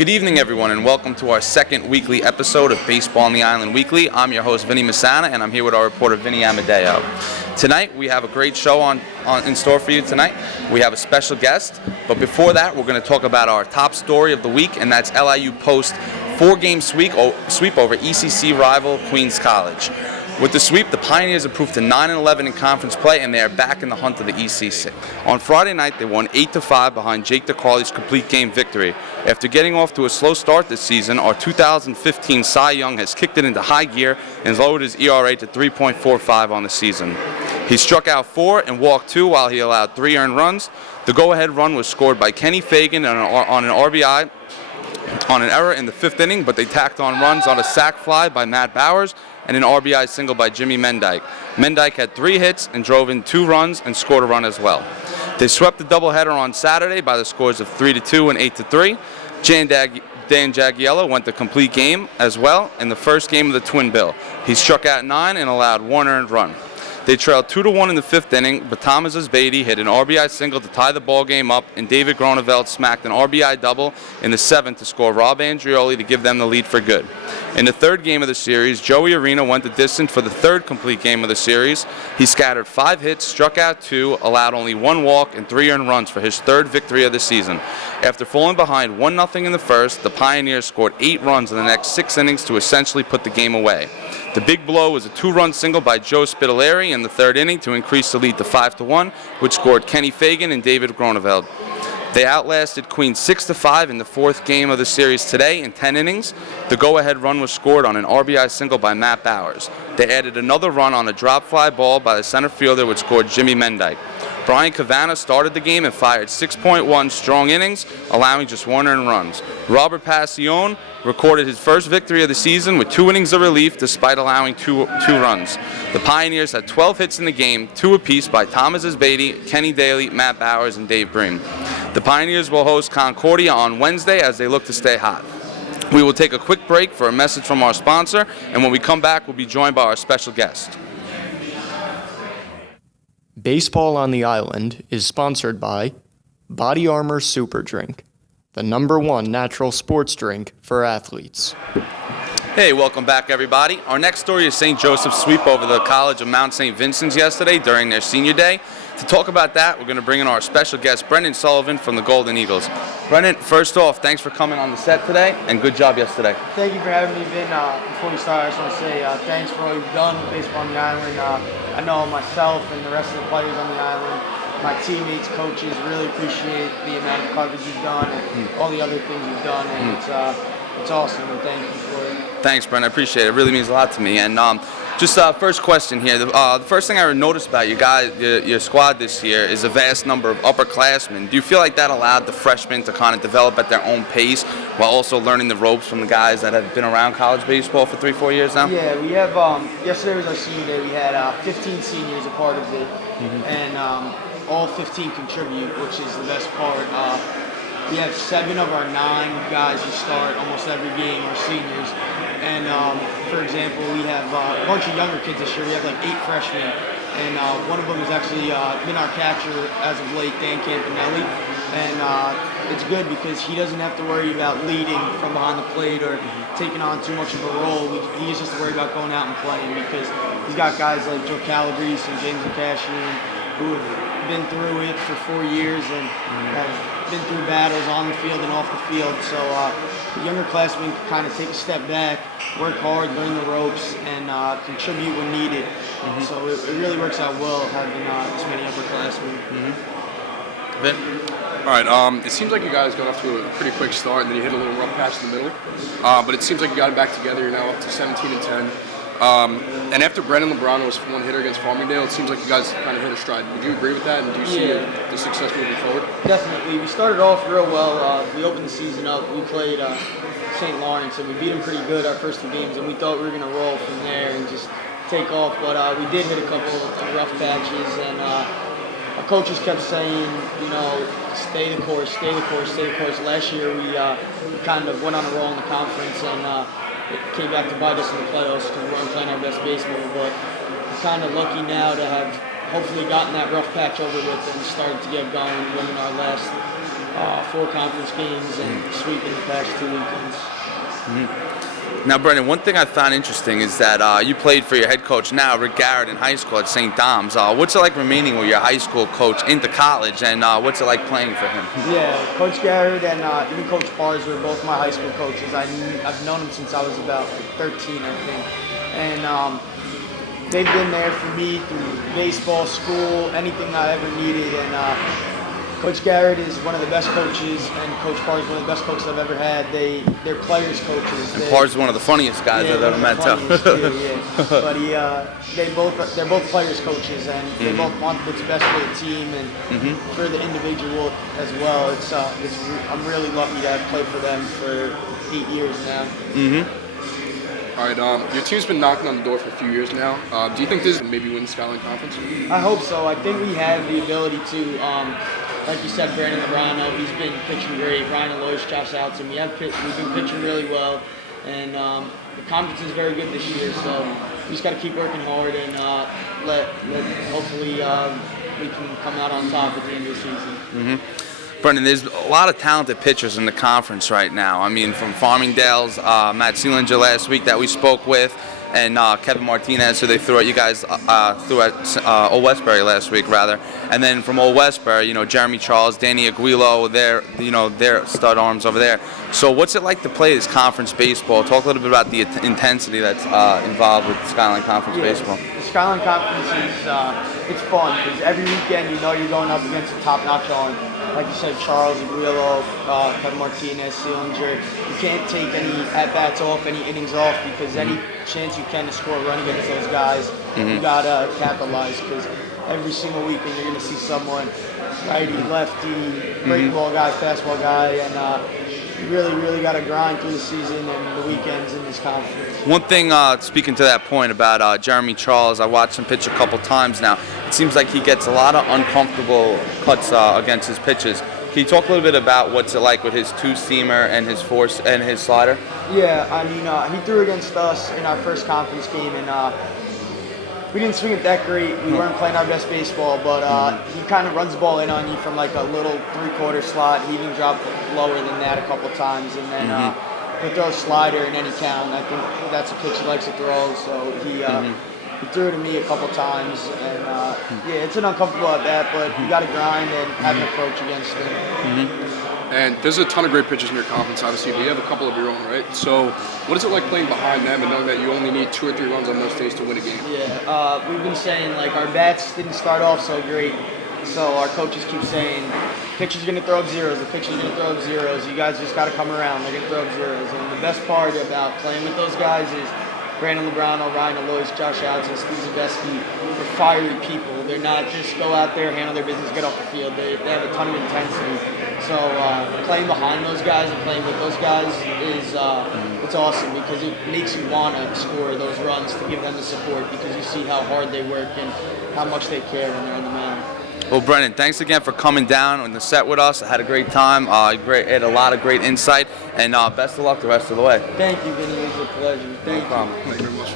Good evening, everyone, and welcome to our second weekly episode of Baseball on the Island Weekly. I'm your host, Vinny Messana, and I'm here with our reporter, Vinny Amodeo. Tonight, we have a great show in store for you tonight. We have a special guest, but before that, we're going to talk about our top story of the week, and that's LIU Post 4-game sweep over ECC rival Queens College. With the sweep, the Pioneers improved to 9-11 in conference play, and they are back in the hunt of the ECC. On Friday night, they won 8-5 behind Jake DeCarlie's complete game victory. After getting off to a slow start this season, our 2015 Cy Young has kicked it into high gear and lowered his ERA to 3.45 on the season. He struck out 4 and walked 2 while he allowed 3 earned runs. The go-ahead run was scored by Kenny Fagan on an RBI on an error in the 5th inning, but they tacked on runs on a sac fly by Matt Bowers and an RBI single by Jimmy Mendyke. Mendyke had 3 hits and drove in 2 runs and scored a run as well. They swept the doubleheader on Saturday by the scores of 3-2 and 8-3. Dan Jagiello went the complete game as well in the first game of the Twin Bill. He struck out 9 and allowed 1 earned run. They trailed 2-1 in the 5th inning, but Thomas Asbady hit an RBI single to tie the ball game up, and David Groneveld smacked an RBI double in the 7th to score Rob Andrioli to give them the lead for good. In the 3rd game of the series, Joey Arena went the distance for the 3rd complete game of the series. He scattered 5 hits, struck out 2, allowed only 1 walk and 3 earned runs for his 3rd victory of the season. After falling behind 1-0 in the first, the Pioneers scored 8 runs in the next 6 innings to essentially put the game away. The big blow was a 2-run single by Joe Spitaleri in the 3rd inning to increase the lead to 5-1, which scored Kenny Fagan and David Groneveld. They outlasted Queens 6-5 in the 4th game of the series today in 10 innings. The go-ahead run was scored on an RBI single by Matt Bowers. They added another run on a drop fly ball by the center fielder, which scored Jimmy Mendyke. Brian Cavana started the game and fired 6.1 strong innings, allowing just 1 earned runs. Robert Passione recorded his first victory of the season with 2 innings of relief despite allowing 2 runs. The Pioneers had 12 hits in the game, 2 apiece by Thomas Asbady, Kenny Daly, Matt Bowers, and Dave Bream. The Pioneers will host Concordia on Wednesday as they look to stay hot. We will take a quick break for a message from our sponsor, and when we come back, we'll be joined by our special guest. Baseball on the Island is sponsored by Body Armor Super Drink, the #1 natural sports drink for athletes. Hey, welcome back, everybody. Our next story is St. Joseph's sweep over the College of Mount St. Vincent's yesterday during their senior day. To talk about that, we're going to bring in our special guest, Brendan Sullivan from the Golden Eagles. Brendan, first off, thanks for coming on the set today, and good job yesterday. Thank you for having me, Vin. Before we start, I just want to say thanks for all you've done with baseball on the island. I know myself and the rest of the players on the island, my teammates, coaches, really appreciate the amount of coverage you've done and all the other things you've done, and it's awesome, and thank you for it. Thanks, Brendan. I appreciate it. It really means a lot to me. And just first question here. The first thing I noticed about you guys, your squad this year, is a vast number of upperclassmen. Do you feel like that allowed the freshmen to kind of develop at their own pace while also learning the ropes from the guys that have been around college baseball for 3-4 years now? Yeah, we have, yesterday was our senior day. We had 15 seniors a part of it, and all 15 contribute, which is the best part. We have 7 of our 9 guys who start almost every game are seniors. And for example, we have a bunch of younger kids this year. We have like 8 freshmen. And one of them has actually been our catcher as of late, Dan Campanelli. And it's good because he doesn't have to worry about leading from behind the plate or taking on too much of a role. He just has to worry about going out and playing because he's got guys like Joe Calabrese and James McCashin who have been through it for 4 years and have been through battles on the field and off the field. So the younger classmen can kind of take a step back, work hard, learn the ropes, and contribute when needed. So it really works out well having this many upperclassmen. Vin? All right, it seems like you guys got off to a pretty quick start, and then you hit a little rough patch in the middle. But it seems like you got it back together. You're now up to 17-10. And after Brendan LeBron was 1 hitter against Farmingdale, it seems like you guys kind of hit a stride. Would you agree with that, and do you see the success moving forward? Definitely. We started off real well. We opened the season up. We played St. Lawrence, and we beat them pretty good our first 2 games, and we thought we were going to roll from there and just take off. But we did hit a couple of rough patches, and our coaches kept saying, stay the course, stay the course, stay the course. Last year, we kind of went on a roll in the conference, and it came back to bite us in the playoffs because we weren't playing our best baseball. But we're kind of lucky now to have hopefully gotten that rough patch over with and started to get going, winning our last 4 conference games and sweeping the past 2 weekends. Now, Brendan, one thing I found interesting is that you played for your head coach now, Rick Garrett, in high school at St. Dom's. What's it like remaining with your high school coach into college, and what's it like playing for him? Yeah, Coach Garrett and even Coach Pars were both my high school coaches. I've known them since I was about 13, I think. And they've been there for me through baseball, school, anything I ever needed. And Coach Garrett is one of the best coaches, and Coach Pars is one of the best coaches I've ever had. They're players' coaches. And Pars is one of the funniest guys I've ever met, too. But they're both players' coaches, and they both want what's best for the team and for the individual as well. I'm really lucky to have played for them for 8 years now. All right, your team's been knocking on the door for a few years now. Do you think this maybe win the Skyline Conference? I hope so. I think we have the ability to, like you said, Brandon Lebrano, he's been pitching great. Ryan Alois, Josh Alton, we've been pitching really well. And the conference is very good this year, so we just got to keep working hard and hopefully we can come out on top at the end of the season. Brendan, there's a lot of talented pitchers in the conference right now. I mean, from Farmingdale's Matt Seelinger last week that we spoke with, and Kevin Martinez, who they threw at you guys, threw at Old Westbury last week, rather. And then from Old Westbury, Jeremy Charles, Danny Aguilo, their stud arms over there. So what's it like to play this conference baseball? Talk a little bit about the intensity that's involved with Skyline Conference baseball. The Skyline Conference is it's fun because every weekend you're going up against a top-notch arm. Like you said, Charles, Aguilo, Kevin Martinez, Seelinger. You can't take any at-bats off, any innings off, because any chance you can to score a run against those guys, you got to capitalize, because every single weekend you're going to see someone, righty, lefty, breaking ball guy, fastball guy, and you really got to grind through the season and the weekends in this conference. One thing, speaking to that point about Jeremy Charles, I watched him pitch a couple times now. It seems like he gets a lot of uncomfortable cuts against his pitches. Can you talk a little bit about what's it like with his two-seamer and his force and his slider? Yeah, I mean, he threw against us in our first conference game, and we didn't swing it that great. We weren't playing our best baseball, but he kind of runs the ball in on you from like a little three-quarter slot. He even dropped lower than that a couple times, and then he'll throw a slider in any count. I think that's a pitch he likes to throw, so he threw it to me a couple times, and it's an uncomfortable at bat, but you got to grind and have an approach against him. And there's a ton of great pitchers in your conference, obviously, but you have a couple of your own, right? So what is it like playing behind them and knowing that you only need 2 or 3 runs on most days to win a game? Yeah, we've been saying, like, our bats didn't start off so great, so our coaches keep saying, pitcher's going to throw up zeros, the pitcher's going to throw up zeros, you guys just got to come around, they're going to throw up zeros. And the best part about playing with those guys is Brandon Lebrano, Ryan Alois, Josh Alton, Steve Zabeski, they're fiery people. They're not just go out there, handle their business, get off the field. They have a ton of intensity. So playing behind those guys and playing with those guys is it's awesome because it makes you want to score those runs to give them the support because you see how hard they work and how much they care when they're on the mound. Well, Brendan, thanks again for coming down on the set with us. I had a great time. Had a lot of great insight, and best of luck the rest of the way. Thank you, Vinny. It was a pleasure. Thank you. Thank you very much.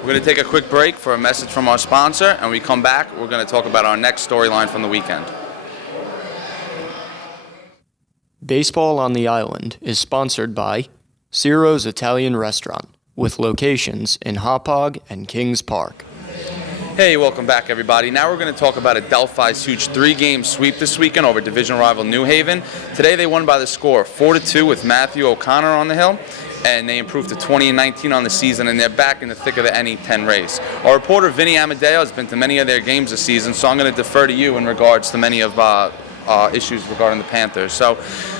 We're going to take a quick break for a message from our sponsor, and when we come back, we're going to talk about our next storyline from the weekend. Baseball on the Island is sponsored by Ciro's Italian Restaurant, with locations in Hauppauge and Kings Park. Hey, welcome back, everybody. Now we're going to talk about Adelphi's huge 3-game sweep this weekend over division rival New Haven. Today they won by the score 4-2 with Matthew O'Connor on the hill, and they improved to 20-19 on the season, and they're back in the thick of the NE10 race. Our reporter Vinny Amodeo has been to many of their games this season, so I'm going to defer to you in regards to many of issues regarding the Panthers. So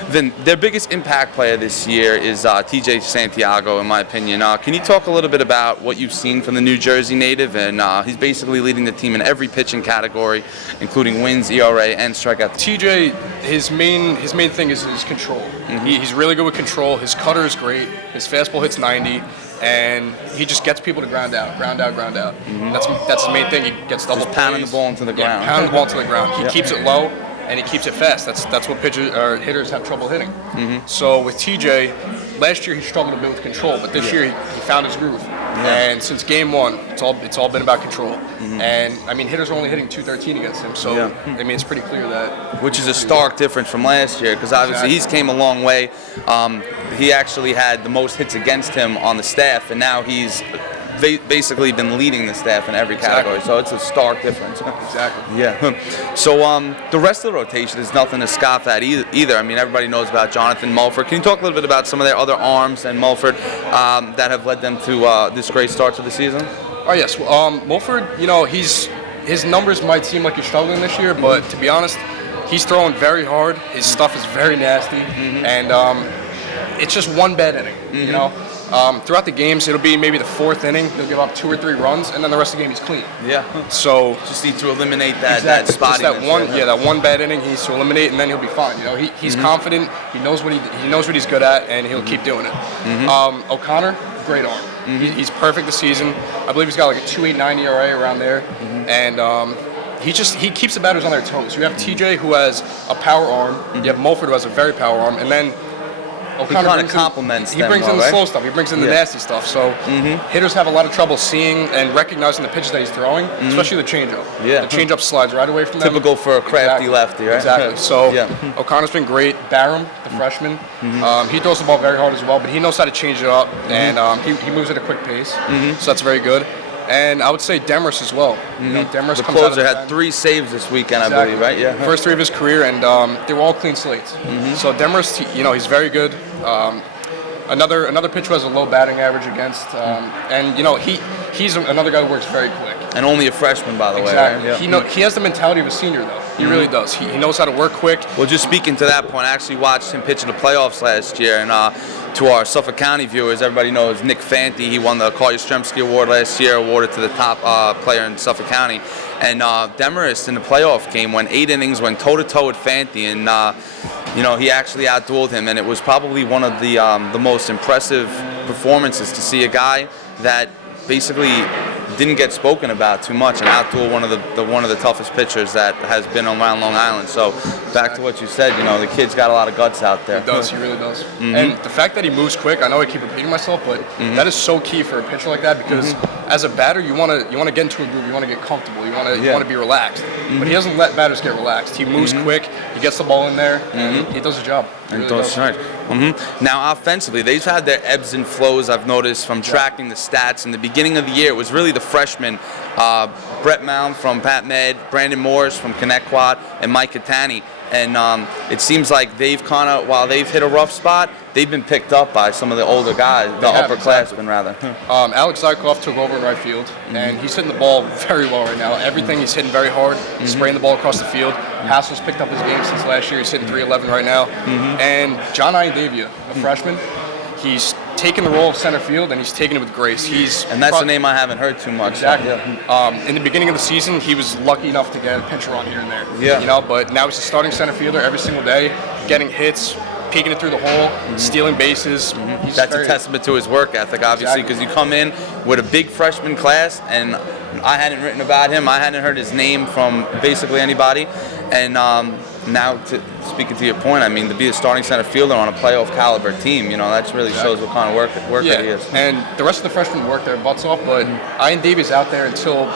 then their biggest impact player this year is TJ Santiago, in my opinion. Can you talk a little bit about what you've seen from the New Jersey native? And he's basically leading the team in every pitching category, including wins, ERA, and strikeout. TJ, his main thing is his control. He's really good with control. His cutter is great. His fastball hits 90. And he just gets people to ground out. That's his main thing. He gets double just pounding the ball into the ground. Pounding the ball into the ground. He keeps it low. And he keeps it fast. That's what pitchers or hitters have trouble hitting. So with TJ, last year he struggled a bit with control, but this year he found his groove. And since game one, it's all been about control. And I mean, hitters are only hitting 213 against him, so I mean, it's pretty clear that. Which is a stark difference from last year, because obviously he's came a long way. He actually had the most hits against him on the staff, and now he's basically been leading the staff in every category. So it's a stark difference. Exactly. Yeah. So the rest of the rotation is nothing to scoff at either. I mean, everybody knows about Jonathan Mulford. Can you talk a little bit about some of their other arms and Mulford that have led them to this great start to the season? Oh yes, Mulford. You know, his numbers might seem like he's struggling this year, but to be honest, he's throwing very hard. His stuff is very nasty, and it's just one bad inning. You know. Throughout the games, it'll be maybe the fourth inning. He'll give up 2 or 3 runs, and then the rest of the game he's clean. Yeah. So just need to eliminate that spottiness. That one bad inning he needs to eliminate, and then he'll be fine. You know, he's confident. He knows what he's good at, and he'll keep doing it. O'Connor, great arm. He's perfect this season. I believe he's got like a 2.89 ERA around there, and he keeps the batters on their toes. You have TJ who has a power arm. You have Mulford who has a very power arm, and then O'Connor kind of complements them. He brings in the right? slow stuff. He brings in the nasty stuff. So hitters have a lot of trouble seeing and recognizing the pitches that he's throwing, especially the changeup. Yeah. The changeup slides right away from them. Typical for a crafty lefty, right? Exactly. So O'Connor's been great. Barham, the freshman, he throws the ball very hard as well, but he knows how to change it up, and he moves at a quick pace. So that's very good. And I would say Demers as well. You know, Demers The comes out of closer the had 3 saves this weekend, I Exactly. believe, right? Yeah. First 3 of his career, and they were all clean slates. So Demers, he's very good. Another pitcher who has a low batting average against, and he's another guy who works very quick. And only a freshman, by the Exactly. way. Right? Yeah. He has the mentality of a senior, though. He really does. He knows how to work quick. Well, just speaking to that point, I actually watched him pitch in the playoffs last year, and to our Suffolk County viewers, everybody knows Nick Fanti. He won the Carl Yastrzemski Award last year, awarded to the top player in Suffolk County. And Demarest in the playoff game went 8 innings, went toe-to-toe with Fanti, and he actually outdueled him. And it was probably one of the most impressive performances to see a guy that basically didn't get spoken about too much and outduel one of the toughest pitchers that has been around Long Island. So back to what you said, the kid's got a lot of guts out there. He does, he really does. And the fact that he moves quick, I know I keep repeating myself, but that is so key for a pitcher like that, because as a batter, you want to get into a groove, you want to get comfortable, you want to be relaxed. But he doesn't let batters get relaxed. He moves quick, he gets the ball in there, and he does his job. He really does. Right. Now, offensively, they've had their ebbs and flows, I've noticed, from tracking the stats. In the beginning of the year, it was really the freshmen, Brett Mound from Pat Med, Brandon Morris from Connecticut, and Mike Catani. And it seems like they've while they've hit a rough spot, they've been picked up by some of the older guys, the upperclassmen, rather. Alex Zykov took over in right field, and he's hitting the ball very well right now. Everything he's hitting very hard, spraying the ball across the field. Hassel's picked up his game since last year. He's hitting 311 right now. And John Iandavia, a freshman, he's taking the role of center field, and he's taking it with grace. And that's a name I haven't heard too much. Exactly. In the beginning of the season, he was lucky enough to get a pinch run here and there. Yeah. But now he's a starting center fielder every single day, getting hits, peeking it through the hole, stealing bases. That's a testament to his work ethic, obviously, because you come in with a big freshman class, and I hadn't written about him. I hadn't heard his name from basically anybody. And now, speaking to your point, I mean, to be a starting center fielder on a playoff caliber team, that really shows what kind of work that he is. And the rest of the freshmen work their butts off, but Ian Davies out there until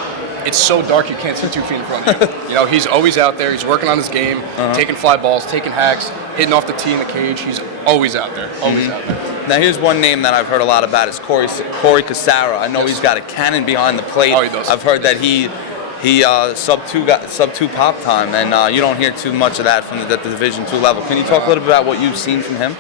it's so dark you can't see 2 feet in front of you. He's always out there. He's working on his game, taking fly balls, taking hacks, hitting off the tee in the cage. He's always out there, always out there. Now, here's one name that I've heard a lot about is Corey Casara. I know he's got a cannon behind the plate. Oh, he does. I've heard that he sub two pop time, and you don't hear too much of that from the Division II level. Can you talk a little bit about what you've seen from him?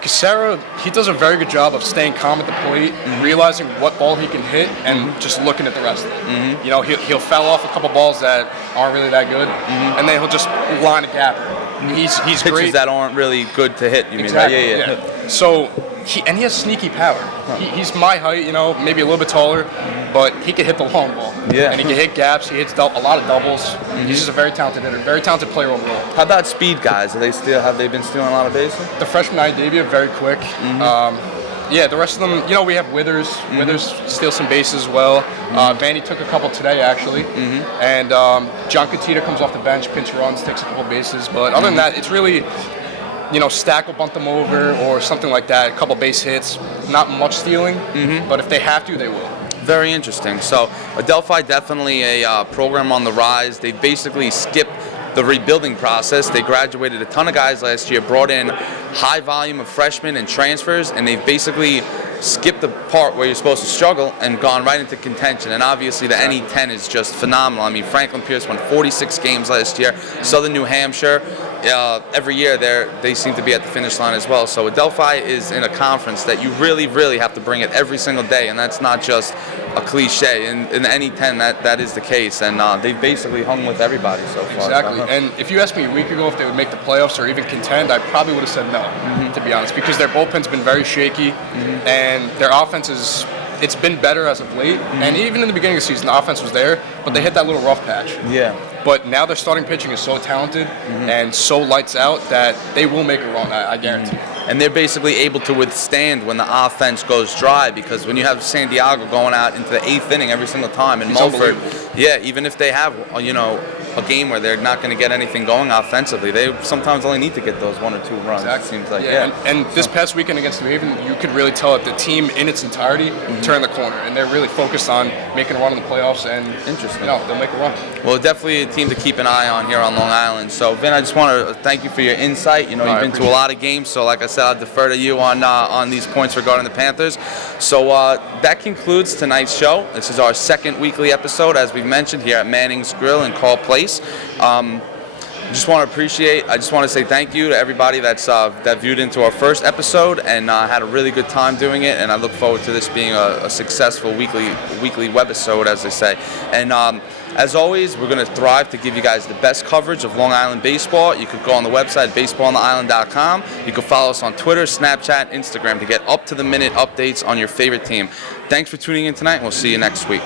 Casara, he does a very good job of staying calm at the plate, realizing what ball he can hit, and just looking at the rest of it. He'll foul off a couple balls that aren't really that good, and then he'll just line a gapper. He's Pitches great. that aren't really good to hit, you Exactly. mean, right? Yeah. So, he has sneaky power. He's my height, maybe a little bit taller, but he can hit the long ball. Yeah. And he can hit gaps. He hits a lot of doubles. He's just a very talented hitter, very talented player overall. How about speed guys? Have they been stealing a lot of bases? The freshman Iandavia, very quick. The rest of them, we have Withers. Withers steals some bases as well. Vanny took a couple today, actually. And John Catita comes off the bench, pinch runs, takes a couple bases. But other than that, it's really Stack will bunt them over or something like that. A couple base hits, not much stealing, but if they have to, they will. Very interesting. So Adelphi definitely a program on the rise. They basically skipped the rebuilding process. They graduated a ton of guys last year, brought in high volume of freshmen and transfers, and they've basically skipped the part where you're supposed to struggle and gone right into contention. And obviously the NE10 is just phenomenal. I mean, Franklin Pierce won 46 games last year. Southern New Hampshire, every year they seem to be at the finish line as well. So Adelphi is in a conference that you really, really have to bring it every single day, and that's not just a cliche. In the NE10, that is the case, and they've basically hung with everybody so far. Exactly. And if you asked me a week ago if they would make the playoffs or even contend, I probably would have said no, to be honest, because their bullpen's been very shaky, and their offense it's been better as of late. And even in the beginning of the season, the offense was there, but they hit that little rough patch. Yeah. But now their starting pitching is so talented and so lights out that they will make a run, I guarantee. And they're basically able to withstand when the offense goes dry, because when you have San Diego going out into the 8th inning every single time, and Mulford, even if they have a game where they're not going to get anything going offensively, they sometimes only need to get those 1 or 2 runs. Exactly. It seems like, And this past weekend against New Haven, you could really tell that the team in its entirety turned the corner, and they're really focused on making a run in the playoffs, and Interesting. they'll make a run. Well, definitely a team to keep an eye on here on Long Island. So, Vin, I just want to thank you for your insight. You've been to a lot of games, so like I said, I'll defer to you on these points regarding the Panthers. So that concludes tonight's show. This is our second weekly episode, as we've mentioned, here at Manning's Grill in Call Place. I just want to say thank you to everybody that viewed into our first episode, and had a really good time doing it, and I look forward to this being a successful weekly webisode, as they say. And as always, we're going to strive to give you guys the best coverage of Long Island baseball. You could go on the website, baseballonisland.com. You can follow us on Twitter, Snapchat, Instagram to get up-to-the-minute updates on your favorite team. Thanks for tuning in tonight, and we'll see you next week.